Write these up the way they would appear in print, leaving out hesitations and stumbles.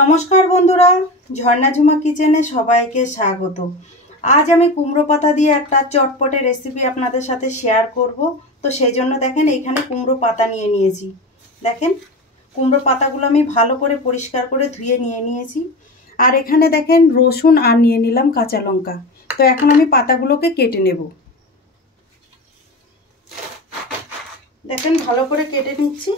নমস্কার বন্ধুরা, ঝর্ণা ঝুমা কিচেনে সবাইকে স্বাগত। আজ আমি কুমড়ো পাতা দিয়ে একটা চটপটে রেসিপি আপনাদের সাথে শেয়ার করব। তো সেই জন্য দেখেন এইখানে কুমড়ো পাতা নিয়ে নিয়েছি। দেখেন কুমড়ো পাতাগুলো আমি ভালো করে পরিষ্কার করে ধুয়ে নিয়ে নিয়েছি। আর এখানে দেখেন রসুন আর নিয়ে নিলাম কাঁচা লঙ্কা। তো এখন আমি পাতাগুলোকে কেটে নেব। দেখেন ভালো করে কেটে নিচ্ছি।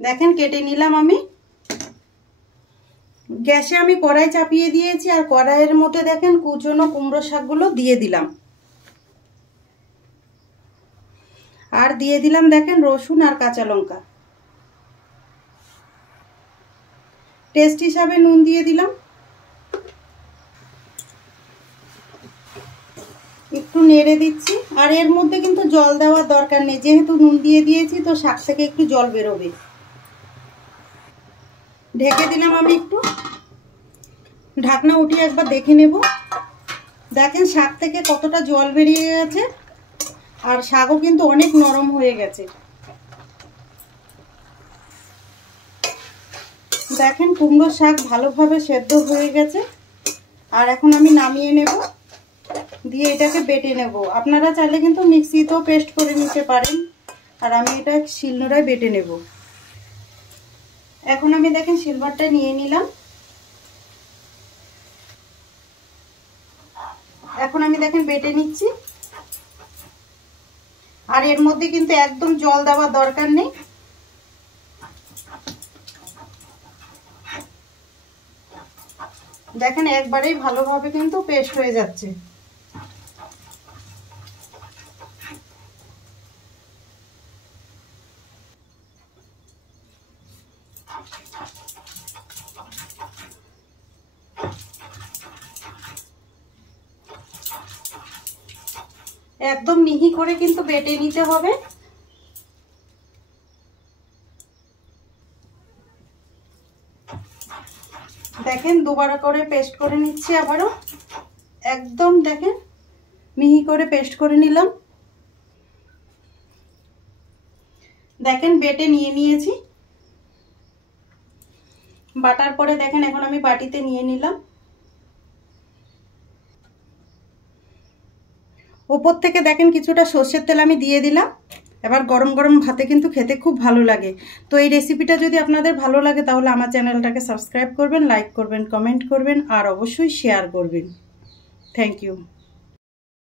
দেখেন কেটে নিলাম আমি। গ্যাসে আমি কড়াই চাপিয়ে দিয়েছি আর কড়াইয়ের মধ্যে দেখেন কুচনো কুমড়ো শাকগুলো দিয়ে দিলাম। আর দিয়ে দিলাম দেখেন রসুন আর কাঁচা লঙ্কা। টেস্ট হিসাবে নুন দিয়ে দিলাম। একটু নেড়ে দিচ্ছি। আর এর মধ্যে কিন্তু জল দেওয়ার দরকার নেই, যেহেতু নুন দিয়ে দিয়েছি তো শাক থেকে একটু জল বেরোবে। ঢেকে দিলাম আমি একটু। ঢাকনা উঠিয়ে একবার দেখে নেব। দেখেন শাক থেকে কতটা জল বেরিয়ে গেছে আর শাকও কিন্তু অনেক নরম হয়ে গেছে। দেখেন কুমড়ো শাক ভালোভাবে সেদ্ধ হয়ে গেছে। আর এখন আমি নামিয়ে নেব, দিয়ে এটাকে বেটে নেব। আপনারা চাইলে কিন্তু মিক্সিতেও পেস্ট করে নিতে পারেন, আর আমি এটা শিলনোড়ায় বেটে নেব। এখন আমি দেখেন শিলনোড়াটা নিয়ে নিলাম। এখন আমি দেখেন বেটে নিচ্ছি। আর এর মধ্যে কিন্তু একদম জল দেওয়ার দরকার নেই। দেখেন একবারেই ভালোভাবে কিন্তু পেস্ট হয়ে যাচ্ছে। একদম মিহি করে কিন্তু বেটে নিতে হবে। দেখেন দুবার করে পেস্ট করে নিচ্ছি আবারও। একদম দেখেন মিহি করে পেস্ট করে নিলাম। দেখেন বেটে নিয়ে নিয়েছি। বাটার পরে দেখেন এখন আমি বাটিতে নিয়ে নিলাম। উপর থেকে দেখেন কিছুটা সর্ষের তেল আমি দিয়ে দিলাম। এবার গরম গরম ভাতে কিন্তু খেতে খুব ভালো লাগে। তো এই রেসিপিটা যদি আপনাদের ভালো লাগে তাহলে আমার চ্যানেলটাকে সাবস্ক্রাইব করবেন, লাইক করবেন, কমেন্ট করবেন আর অবশ্যই শেয়ার করবেন। Thank you.